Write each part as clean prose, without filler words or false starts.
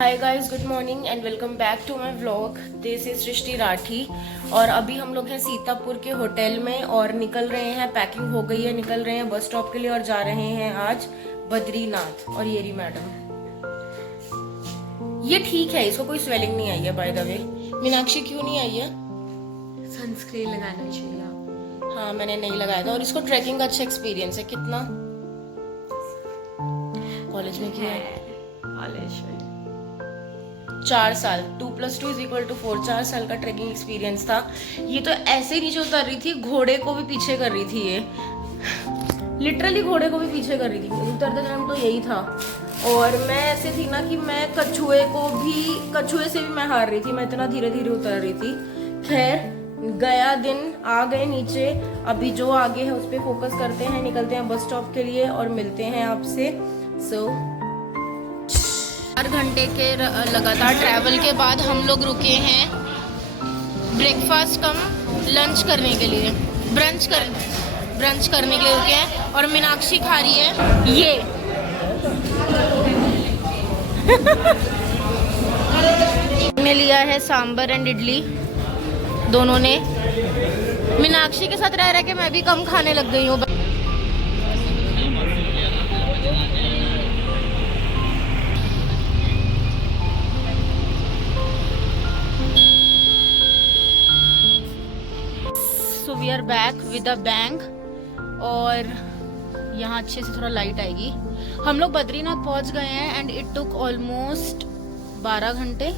Hi guys, good morning and welcome back to my vlog. This is Srishti Rathi और अभी हम लोग हैं सीतापुर के होटल में और निकल रहे हैं। पैकिंग हो गई है, निकल रहे हैं बस स्टॉप के लिए और जा रहे हैं आज बद्रीनाथ। और ये रही मैडम, ये ठीक है, इसको कोई स्वेलिंग नहीं आई है। बाय द वे मीनाक्षी क्यों नहीं आई है? सनस्क्रीन लगाना चाहिए। हाँ, मैंने नहीं लगाया था। और इसको ट्रैकिंग का अच्छा एक्सपीरियंस है। कितना कॉलेज में किया है? कॉलेज में 4 साल। 2+2=4। 4 साल का ट्रैकिंग एक्सपीरियंस था। ये तो ऐसे ही नीचे उतर रही थी, घोड़े को भी पीछे कर रही थी। ये लिटरली घोड़े को भी पीछे कर रही थी। उतरते टाइम तो यही था। और मैं ऐसे थी ना कि मैं कछुए से भी मैं हार रही थी। मैं इतना धीरे धीरे उतर रही थी। खैर, गया दिन, आ गए नीचे। अभी जो आगे है उस पर फोकस करते हैं। निकलते हैं बस स्टॉप के लिए और मिलते हैं आपसे। 4 घंटे के लगातार ट्रैवल के बाद हम लोग रुके हैं ब्रेकफास्ट कम लंच करने के लिए, ब्रंच करने के लिए रुके हैं। और मीनाक्षी खा रही है ये ने लिया है सांबर एंड इडली दोनों ने। मीनाक्षी के साथ रह के मैं भी कम खाने लग गई हूँ। So we are back with a bang. और यहाँ अच्छे से थोड़ा लाइट आएगी। हम लोग बद्रीनाथ पहुँच गए हैं एंड इट टुक ऑलमोस्ट 12 घंटे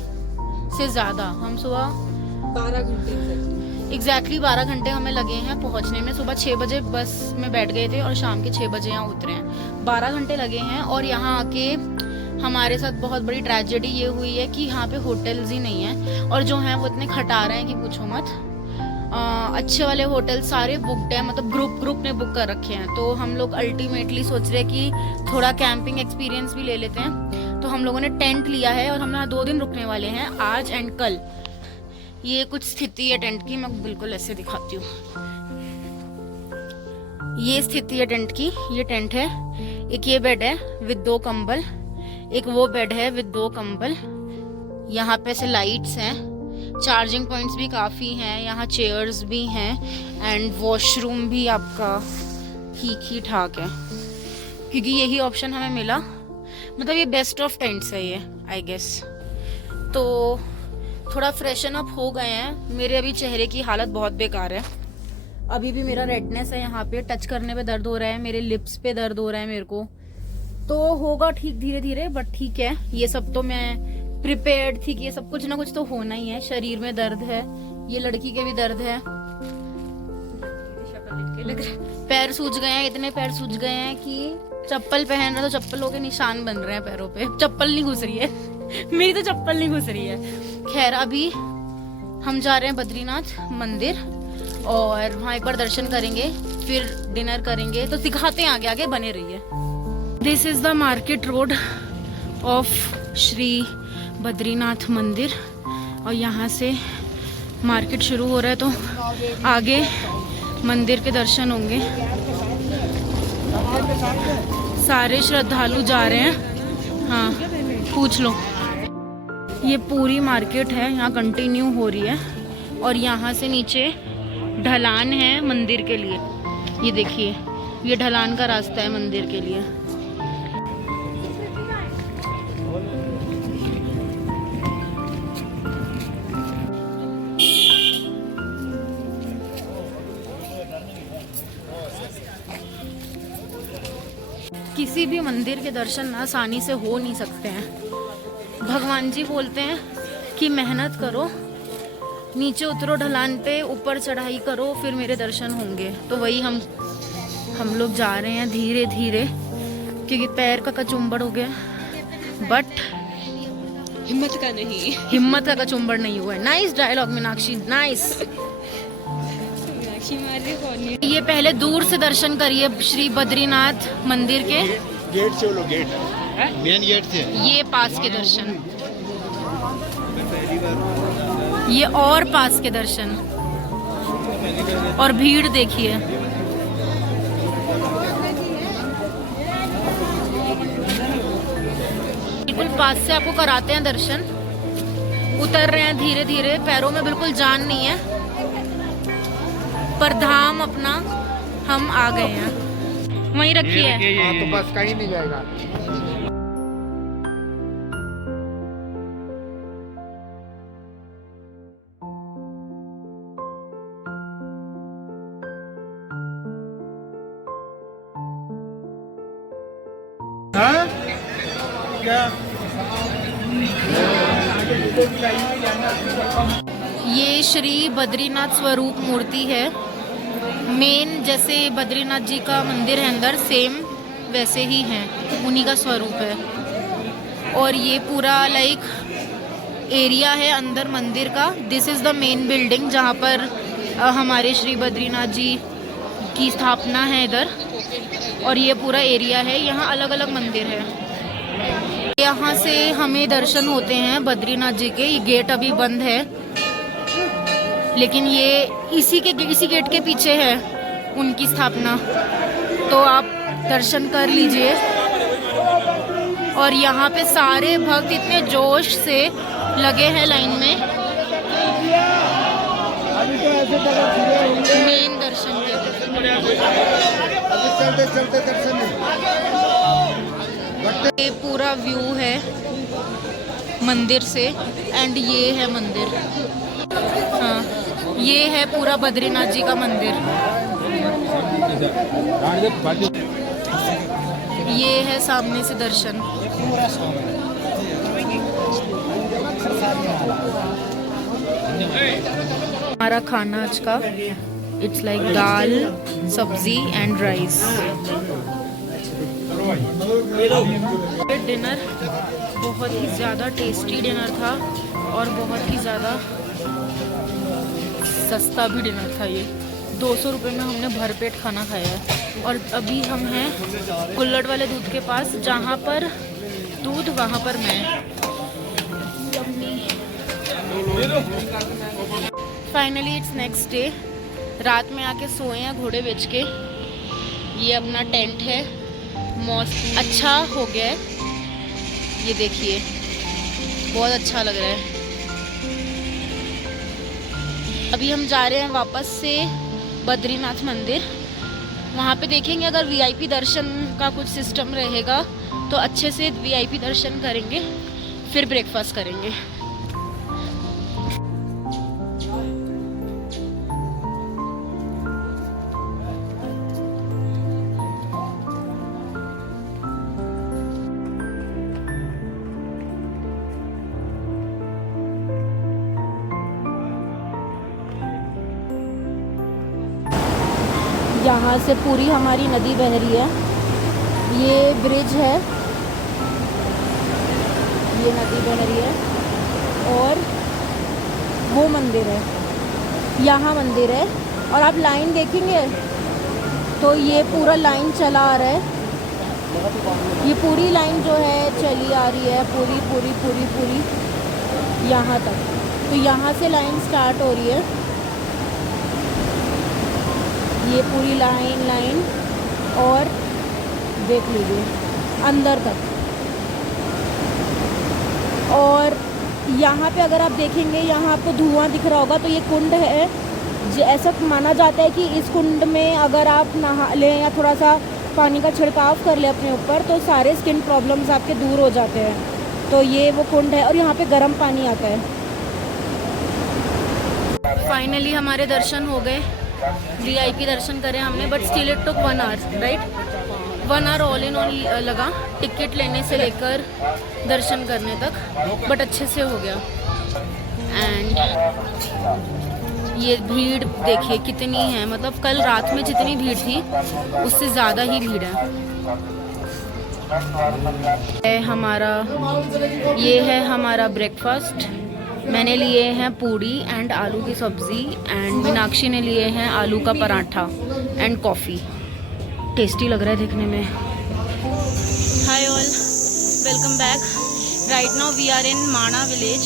से ज़्यादा। हम सुबह 12 घंटे एग्जैक्टली 12 घंटे हमें लगे हैं पहुँचने में। सुबह 6 बजे बस में बैठ गए थे और शाम के 6 बजे यहाँ उतरे हैं। 12 घंटे लगे हैं। और यहाँ आके हमारे साथ बहुत बड़ी ट्रेजेडी ये हुई है कि यहाँ पे होटल्स ही नहीं है। और जो हैं वो इतने खटा रहे हैं कि पूछो मत। अच्छे वाले होटल सारे बुकड है, मतलब ग्रुप ने बुक कर रखे हैं। तो हम लोग अल्टीमेटली सोच रहे हैं कि थोड़ा कैंपिंग एक्सपीरियंस भी ले लेते हैं। तो हम लोगों ने टेंट लिया है और हम यहाँ 2 दिन रुकने वाले हैं, आज एंड कल। ये कुछ स्थिति है टेंट की, मैं बिल्कुल ऐसे दिखाती हूँ। ये स्थिति है टेंट की। ये टेंट है, एक ये बेड है विद 2 कंबल, एक वो बेड है विद 2 कंबल। यहाँ पे से लाइट्स हैं, चार्जिंग पॉइंट्स भी काफ़ी हैं, यहाँ चेयर्स भी हैं एंड वॉशरूम भी आपका ठीक ही ठाक है। क्योंकि यही ऑप्शन हमें मिला, मतलब ये बेस्ट ऑफ टेंट्स है ये, आई गेस। तो थोड़ा फ्रेशन अप हो गए हैं। मेरे अभी चेहरे की हालत बहुत बेकार है। अभी भी मेरा रेडनेस है, यहाँ पे टच करने पे दर्द हो रहा है, मेरे लिप्स पे दर्द हो रहा है मेरे को। तो होगा ठीक धीरे धीरे, बट ठीक है। ये सब तो मैं प्रिपेयर्ड थी कि ये सब कुछ ना कुछ तो होना ही है। शरीर में दर्द है, ये लड़की के भी दर्द है। पैर सूज गए हैं, इतने पैर सूज गए हैं कि चप्पल पहन रहे तो चप्पलों के निशान बन रहे हैं पैरों पे। चप्पल नहीं घुस रही है मेरी तो चप्पल नहीं घुस रही है। खैर, अभी हम जा रहे हैं बद्रीनाथ मंदिर और वहाँ एक बार दर्शन करेंगे, फिर डिनर करेंगे। तो दिखाते हैं, आगे आगे बने रहिए। This is the market road of Shri Badrinath मंदिर। और यहाँ से मार्केट शुरू हो रहा है, तो आगे मंदिर के दर्शन होंगे। सारे श्रद्धालु जा रहे हैं। हाँ, पूछ लो। ये पूरी मार्केट है, यहाँ कंटिन्यू हो रही है। और यहाँ से नीचे ढलान है मंदिर के लिए। ये देखिए, ये ढलान का रास्ता है मंदिर के लिए। किसी भी मंदिर के दर्शन आसानी से हो नहीं सकते हैं। भगवान जी बोलते हैं कि मेहनत करो, नीचे उतरो ढलान पे, ऊपर चढ़ाई करो, फिर मेरे दर्शन होंगे। तो वही हम लोग जा रहे हैं धीरे धीरे, क्योंकि पैर का कचुम्बड़ हो गया। बट हिम्मत का कचुम्बड़ नहीं हुआ है। Nice dialogue Meenakshi, nice. ये पहले दूर से दर्शन करिए श्री बद्रीनाथ मंदिर के। गेट से लो, गेट मेन गेट से। ये पास के दर्शन, ये और पास के दर्शन। और भीड़ देखिए। बिल्कुल पास से आपको कराते हैं दर्शन। उतर रहे हैं धीरे धीरे, पैरों में बिल्कुल जान नहीं है, पर धाम अपना हम आ गए हैं। वहीं रखी है। हाँ, तो बस कहीं नहीं जाएगा। हाँ? क्या? ये श्री बद्रीनाथ स्वरूप मूर्ति है। मेन जैसे बद्रीनाथ जी का मंदिर है अंदर, सेम वैसे ही है, उन्हीं का स्वरूप है। और ये पूरा लाइक एरिया है अंदर मंदिर का। This is the main building जहाँ पर हमारे श्री बद्रीनाथ जी की स्थापना है इधर। और ये पूरा एरिया है, यहाँ अलग अलग मंदिर है। यहाँ से हमें दर्शन होते हैं बद्रीनाथ जी के। ये गेट अभी बंद है, लेकिन ये इसी गेट के पीछे है उनकी स्थापना, तो आप दर्शन कर लीजिए। और यहाँ पे सारे भक्त इतने जोश से लगे हैं लाइन में मेन दर्शन के। चलते दर्शन। ये पूरा व्यू है मंदिर से, एंड ये है मंदिर। हाँ, ये है पूरा बद्रीनाथ जी का मंदिर। ये है सामने से दर्शन। हमारा खाना आज का, इट्स लाइक दाल, सब्जी एंड राइस। डिनर बहुत ही ज़्यादा टेस्टी डिनर था और बहुत ही ज़्यादा सस्ता भी डिनर था। ये 200 रुपये में हमने भरपेट खाना खाया है। और अभी हम हैं कुल्लड़ वाले दूध के पास, जहाँ पर दूध वहाँ पर मैं। Finally it's next day. रात में आके सोए हैं घोड़े बेच के। ये अपना टेंट है, मौसम अच्छा हो गया है, ये देखिए बहुत अच्छा लग रहा है। अभी हम जा रहे हैं वापस से बद्रीनाथ मंदिर। वहाँ पे देखेंगे अगर वीआईपी दर्शन का कुछ सिस्टम रहेगा तो अच्छे से वीआईपी दर्शन करेंगे, फिर ब्रेकफास्ट करेंगे। यहाँ से पूरी हमारी नदी बह रही है। ये ब्रिज है, ये नदी बह रही है। और वो मंदिर है, यहाँ मंदिर है। और आप लाइन देखेंगे तो ये पूरा लाइन चला आ रहा है। ये पूरी लाइन जो है चली आ रही है, पूरी पूरी पूरी पूरी यहाँ तक। तो यहाँ से लाइन स्टार्ट हो रही है, ये पूरी लाइन और देख लीजिए अंदर तक। और यहाँ पे अगर आप देखेंगे, यहाँ आपको धुआं दिख रहा होगा, तो ये कुंड है। ऐसा माना जाता है कि इस कुंड में अगर आप नहा लें या थोड़ा सा पानी का छिड़काव कर लें अपने ऊपर, तो सारे स्किन प्रॉब्लम्स आपके दूर हो जाते हैं। तो ये वो कुंड है और यहाँ पे गर्म पानी आता है। फाइनली हमारे दर्शन हो गए, वीआईपी दर्शन करें हमने, but still it took 1 hour, right. 1 hour all in all लगा, टिकट लेने से लेकर दर्शन करने तक, बट अच्छे से हो गया। एंड ये भीड़ देखिए कितनी है, मतलब कल रात में जितनी भीड़ थी उससे ज़्यादा ही भीड़ है। ये है हमारा ब्रेकफास्ट। मैंने लिए हैं पूड़ी एंड आलू की सब्ज़ी, एंड मीनाक्षी ने लिए हैं आलू का पराठा एंड कॉफ़ी। टेस्टी लग रहा है देखने में। Hi all, welcome back. Right now we are in Mana village,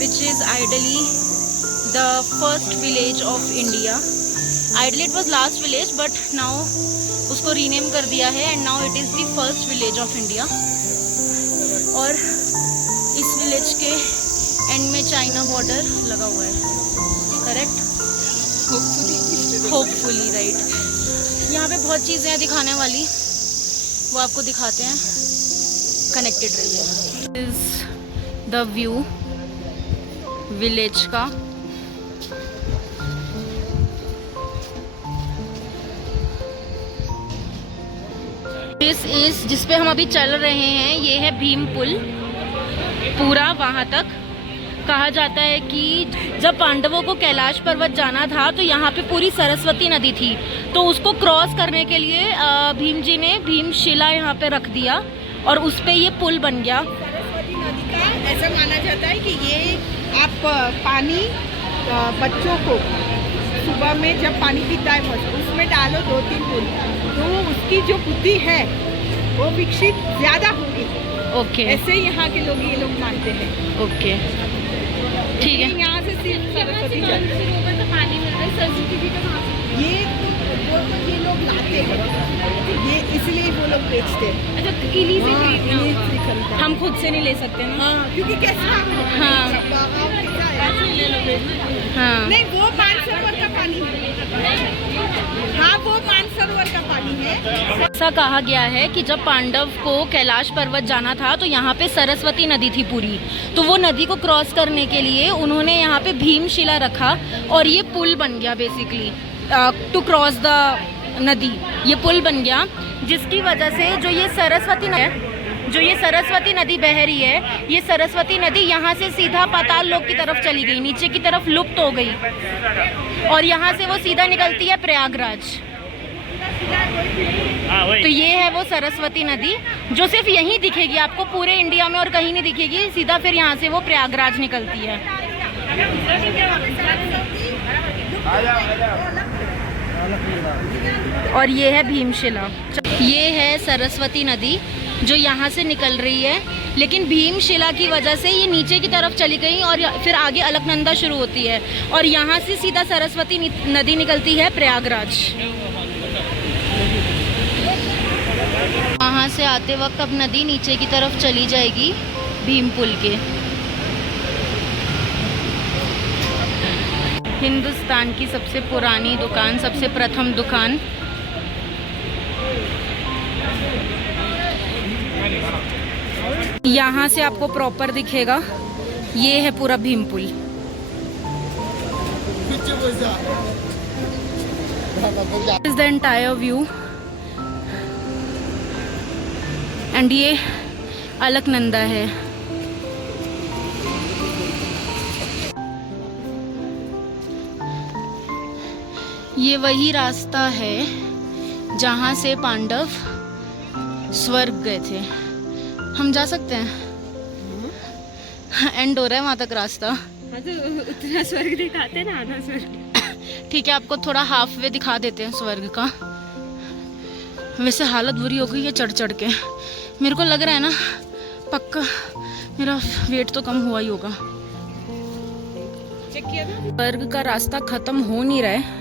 which is ideally the first village of India. Ideally it was last village, but now उसको रीनेम कर दिया है, and now it is the first village of India. और इस village के and में China border लगा हुआ है, करेक्ट? Hopefully right. यहाँ पे बहुत चीज़ें हैं दिखाने वाली, वो आपको दिखाते हैं, कनेक्टेड रहिए। इज द व्यू विलेज का। जिस पे हम अभी चल रहे हैं ये है भीम पुल। पूरा वहाँ तक कहा जाता है कि जब पांडवों को कैलाश पर्वत जाना था तो यहाँ पे पूरी सरस्वती नदी थी, तो उसको क्रॉस करने के लिए भीम जी ने भीमशिला यहाँ पे रख दिया और उस पे ये पुल बन गया। सरस्वती नदी का ऐसा माना जाता है कि ये आप पानी बच्चों को सुबह में जब पानी पीता है उसमें डालो 2-3 बूंद, तो उसकी जो बुद्धि है वो विकसित ज़्यादा होगी। ओके, ऐसे यहाँ के लोग ये लोग मानते हैं। ओके ठीक है। यहाँ से सिर्फ सरस्वती जल तो पानी मिल रहा है, सरस्वती जी का कहाँ से? ये लोग लाते हैं, ये इसलिए वो लोग बेचते हैं। अच्छा, इन्हीं से खरीदना, हम खुद से नहीं ले सकते ना? हाँ, क्योंकि कैसा हाँ नहीं, वो मानसरोवर का पानी है। हाँ, वो मानसरोवर का पानी है। ऐसा कहा गया है कि जब पांडव को कैलाश पर्वत जाना था तो यहाँ पे सरस्वती नदी थी पूरी, तो वो नदी को क्रॉस करने के लिए उन्होंने यहाँ पे भीमशिला रखा और ये पुल बन गया बेसिकली टू क्रॉस द नदी। ये पुल बन गया जिसकी वजह से जो ये सरस्वती नदी बह रही है, ये सरस्वती नदी यहाँ से सीधा पाताल लोक की तरफ चली गई, नीचे की तरफ लुप्त हो गई और यहाँ से वो सीधा निकलती है प्रयागराज। तो ये है वो सरस्वती नदी जो सिर्फ यहीं दिखेगी आपको, पूरे इंडिया में और कहीं नहीं दिखेगी, सीधा फिर यहाँ से वो प्रयागराज निकलती है। और ये है भीमशिला। ये है सरस्वती नदी जो यहाँ से निकल रही है, लेकिन भीमशिला की वजह से ये नीचे की तरफ चली गई और फिर आगे अलकनंदा शुरू होती है और यहाँ से सीधा सरस्वती नदी निकलती है प्रयागराज। वहाँ से आते वक्त अब नदी नीचे की तरफ चली जाएगी भीम पुल के। हिंदुस्तान की सबसे पुरानी दुकान, सबसे प्रथम दुकान। यहाँ से आपको प्रॉपर दिखेगा, ये है पूरा Bhim Pul. Is the entire view and ये अलकनंदा है। ये वही रास्ता है जहाँ से पांडव स्वर्ग गए थे। हम जा सकते हैं? एंड हो रहा है वहाँ तक रास्ता। हाँ, तो उतना स्वर्ग दिखाते ना, आधा स्वर्ग। ठीक है, आपको थोड़ा हाफ वे दिखा देते हैं स्वर्ग का। वैसे हालत बुरी हो गई है चढ़ चढ़ के। मेरे को लग रहा है ना पक्का मेरा वेट तो कम हुआ ही होगा। चेक किया था? स्वर्ग का रास्ता खत्म हो नहीं रहा है,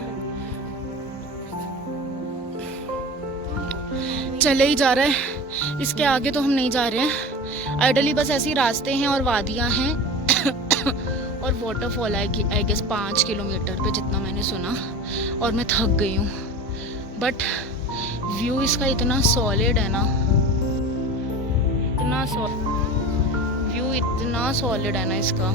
चले ही जा रहा है। इसके आगे तो हम नहीं जा रहे हैं। आइडली बस ऐसे ही रास्ते हैं और वादियाँ हैं और वाटरफॉल है आई गेस 5 किलोमीटर पे, जितना मैंने सुना, और मैं थक गई हूँ। बट व्यू इसका इतना सॉलिड है ना, व्यू इतना सॉलिड है ना इसका।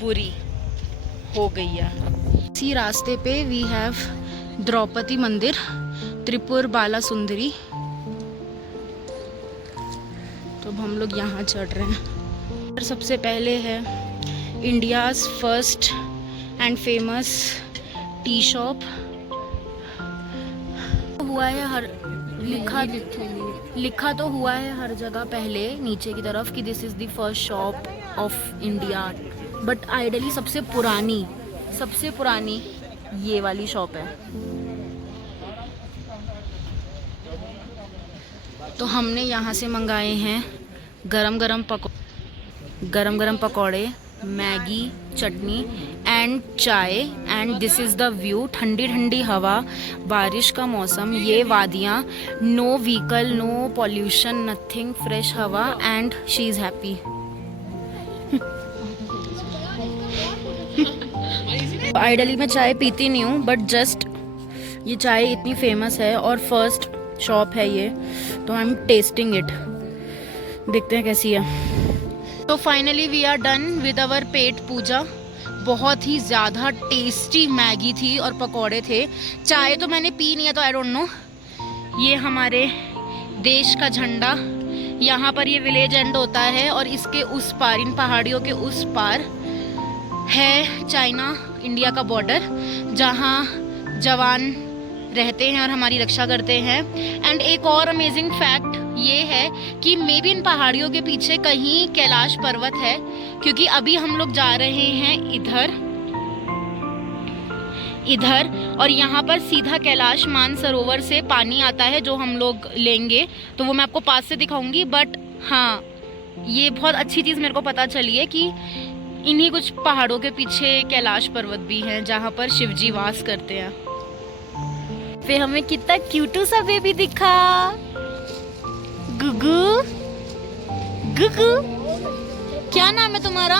बुरी हो गई है। इसी रास्ते पे वी हैव द्रौपदी मंदिर, त्रिपुर बाला सुंदरी। तो अब हम लोग यहाँ चढ़ रहे हैं। सबसे पहले है India's first and famous tea shop. हुआ है हर लिखा तो हुआ है हर जगह पहले नीचे की तरफ कि this is the first shop of India, but ideally सबसे पुरानी ये वाली शॉप है। तो हमने यहाँ से मंगाए हैं गरम गरम पकौड़े, मैगी, चटनी एंड चाय। And this is the view. ठंडी ठंडी हवा, बारिश का मौसम, ये वादियाँ, no vehicle, no pollution, nothing, fresh हवा and she is happy. Ideally मैं चाय पीती नहीं हूँ, बट जस्ट ये चाय इतनी फेमस है और फर्स्ट शॉप है ये, तो आई एम टेस्टिंग इट। देखते हैं कैसी है। तो finally we are done with our pet puja. बहुत ही ज़्यादा टेस्टी मैगी थी और पकौड़े थे। चाय तो मैंने पी नहीं है तो आई डोंट नो। ये हमारे देश का झंडा, यहाँ पर ये विलेज एंड होता है और इसके उस पार, इन पहाड़ियों के उस पार है चाइना इंडिया का बॉर्डर, जहाँ जवान रहते हैं और हमारी रक्षा करते हैं। एंड एक और अमेजिंग फैक्ट ये है कि मे बी इन पहाड़ियों के पीछे कहीं कैलाश पर्वत है, क्योंकि अभी हम लोग जा रहे हैं इधर और यहाँ पर सीधा कैलाश मानसरोवर से पानी आता है जो हम लोग लेंगे, तो वो मैं आपको पास से दिखाऊंगी। बट हाँ, ये बहुत अच्छी चीज़ मेरे को पता चली है कि इन्हीं कुछ पहाड़ों के पीछे कैलाश पर्वत भी हैं जहाँ पर शिवजी वास करते हैं। फिर हमें कितना क्यूटू सा बेबी दिखा। गुगू गुगू, क्या नाम है तुम्हारा?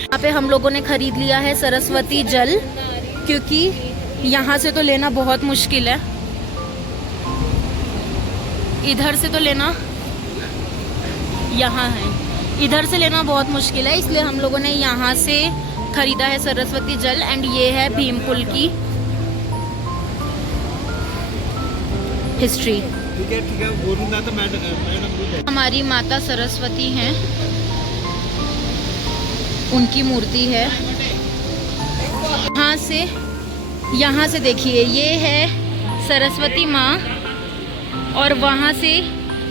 यहाँ पे हम लोगों ने खरीद लिया है सरस्वती जल, क्योंकि यहाँ से तो लेना बहुत मुश्किल है, इधर से तो लेना, यहाँ है, इधर से लेना बहुत मुश्किल है, इसलिए हम लोगों ने यहाँ से खरीदा है सरस्वती जल। एंड ये है भीमपुल की हिस्ट्री। ठीक है, बोलूंगा तो मैडम। हमारी माता सरस्वती हैं, उनकी मूर्ति है। यहाँ से देखिए, ये है सरस्वती माँ और वहाँ से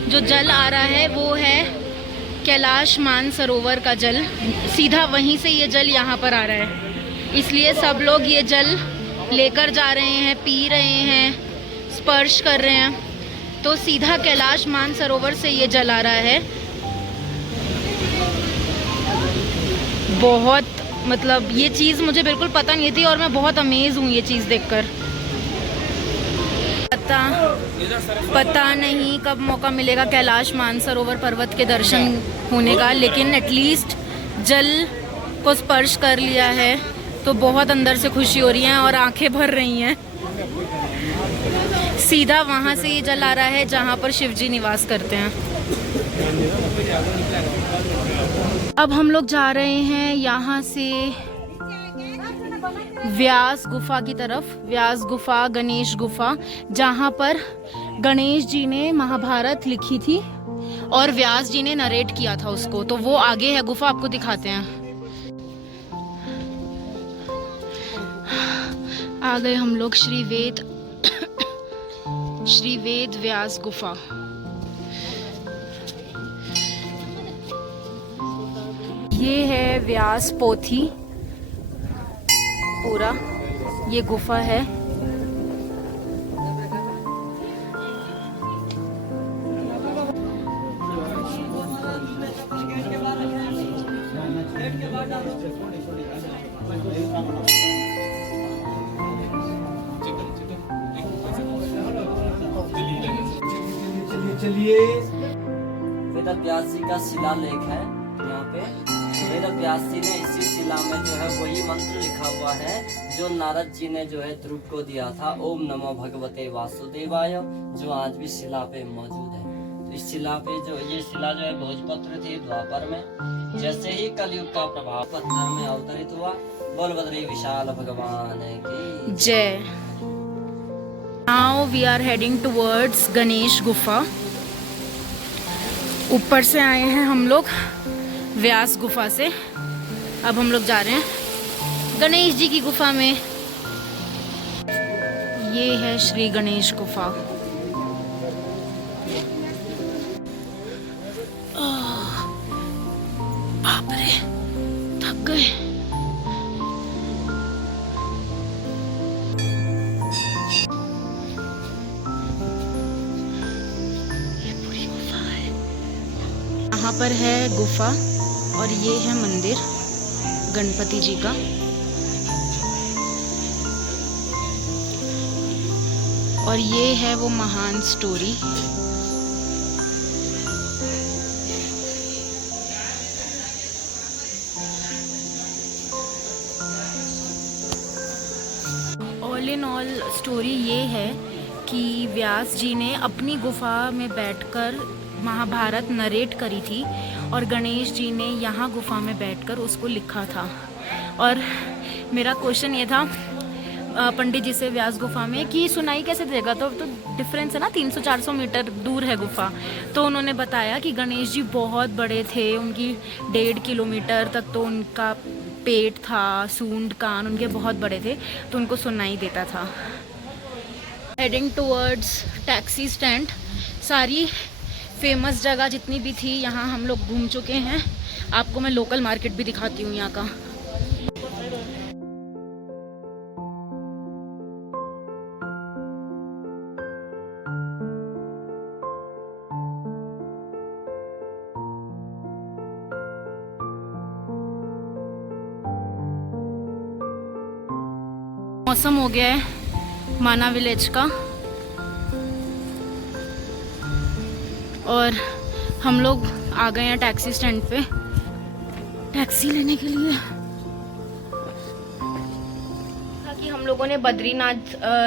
जो जल आ रहा है वो है कैलाश मानसरोवर का जल। सीधा वहीं से ये जल यहाँ पर आ रहा है, इसलिए सब लोग ये जल लेकर जा रहे हैं, पी रहे हैं, स्पर्श कर रहे हैं। तो सीधा कैलाश मानसरोवर से ये जल आ रहा है। बहुत, मतलब ये चीज़ मुझे बिल्कुल पता नहीं थी और मैं बहुत अमेज हूँ ये चीज़ देखकर। पता नहीं कब मौका मिलेगा कैलाश मानसरोवर पर्वत के दर्शन होने का, लेकिन एटलीस्ट जल को स्पर्श कर लिया है तो बहुत अंदर से खुशी हो रही है और आंखें भर रही हैं। सीधा वहाँ से ये जल आ रहा है जहाँ पर शिवजी निवास करते हैं। अब हम लोग जा रहे हैं यहाँ से व्यास गुफा की तरफ। व्यास गुफा, गणेश गुफा, जहाँ पर गणेश जी ने महाभारत लिखी थी और व्यास जी ने नरेट किया था उसको, तो वो आगे है गुफा, आपको दिखाते हैं। आ गए हम लोग श्री वेद व्यास गुफा। ये है व्यास पोथी, पूरा ये गुफा है। चलिए, वेद व्यास जी का शिलालेख है यहाँ पे। वेद व्यास जी ने इसी शिला में जो है वही मंत्र लिखा हुआ है जो नारद जी ने जो है ध्रुव को दिया था, ओम नमो भगवते वासुदेवाय, जो आज भी शिला पे मौजूद है। तो इस शिला पे ये शिला जो है भोजपत्र थी द्वापर में। जैसे ही कलयुग का प्रभाव पत्थर में अवतरित हुआ, बोल बद्री विशाल भगवान की जय। Now we are heading towards Ganesh गुफा। ऊपर से आए हैं हम लोग व्यास गुफा से, अब हम लोग जा रहे हैं गणेश जी की गुफा में। ये है श्री गणेश गुफा। यहाँ पर है गुफा और ये है मंदिर गणपति जी का। और ये है वो महान story. All in all story ये है कि व्यास जी ने अपनी गुफा में बैठकर महाभारत नरेट करी थी और गणेश जी ने यहाँ गुफा में बैठकर उसको लिखा था। और मेरा क्वेश्चन ये था पंडित जी से व्यास गुफा में कि सुनाई कैसे देगा, तो डिफरेंस है ना, 300-400 मीटर दूर है गुफा। तो उन्होंने बताया कि गणेश जी बहुत बड़े थे, उनकी 1.5 किलोमीटर तक तो उनका पेट था, सूंड कान उनके बहुत बड़े थे, तो उनको सुनाई देता था। Heading towards taxi stand. सारी फेमस जगह जितनी भी थी यहाँ हम लोग घूम चुके हैं। आपको मैं लोकल मार्केट भी दिखाती हूँ यहाँ का। मौसम हो गया है माना विलेज का और हम लोग आ गए हैं टैक्सी स्टैंड पे टैक्सी लेने के लिए। कि हम लोगों ने बद्रीनाथ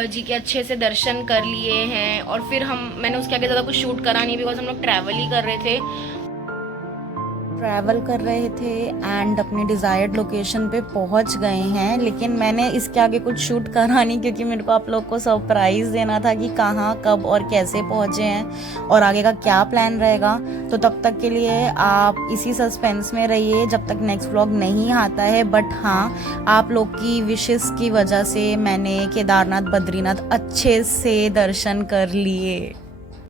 जी के अच्छे से दर्शन कर लिए हैं और फिर मैंने उसके आगे ज़्यादा कुछ शूट करा नहीं बिकॉज हम लोग ट्रैवल ही कर रहे थे एंड अपने डिज़ायर्ड लोकेशन पे पहुंच गए हैं। लेकिन मैंने इसके आगे कुछ शूट करा नहीं क्योंकि मेरे को आप लोग को सरप्राइज़ देना था कि कहाँ कब और कैसे पहुंचे हैं और आगे का क्या प्लान रहेगा। तो तब तक के लिए आप इसी सस्पेंस में रहिए जब तक नेक्स्ट व्लॉग नहीं आता है। बट हाँ, आप लोग की विशेस की वजह से मैंने केदारनाथ बद्रीनाथ अच्छे से दर्शन कर लिए।